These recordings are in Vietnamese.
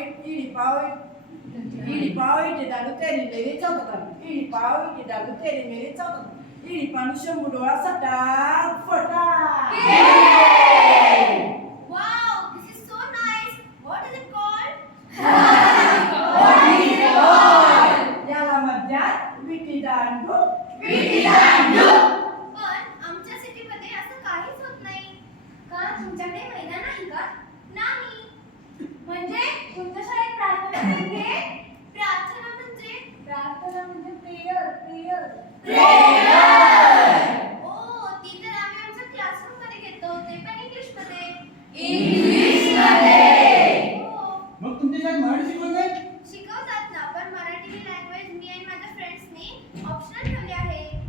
Ilipawe Ilipawe te daluteni meri tsokotan Ilipawe te daluteni meri tsokotan Ilipanusha mudoa sata fota Yay! Wow, this is so nice. What is it called? Volleyball. Dalam abjad, Witi Dandu. Witi Dandu. पण आमच्या सिटीमध्ये असं काहीच होत नाही का तुमच्याकडे मैदान आहे का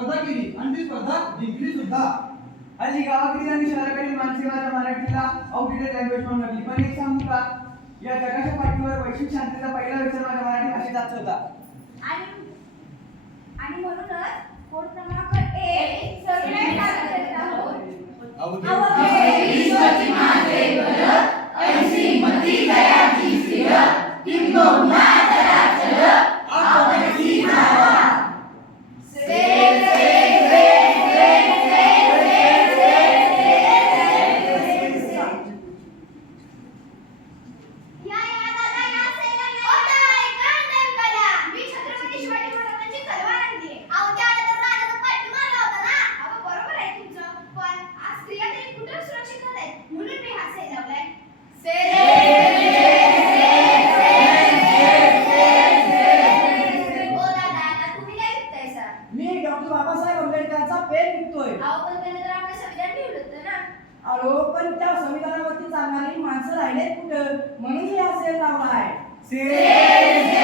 स्पर्धा केली आणि ती स्पर्धा जिंकली सुद्धा अशी गावाकडील आणि शहराकडील माणसे माझ्या मराठीला आउटडेटेड लँग्वेज म्हणून लागली पण एक सांगू का या जगाच्या पाठीवर वैश्विक शांतीचा पहिला विचार माझ्या मराठी भाषेचाच होता आणि आणि म्हणूनच कोड क्रमांक एक सगळे राहिले कुठं म्हणून हे असेल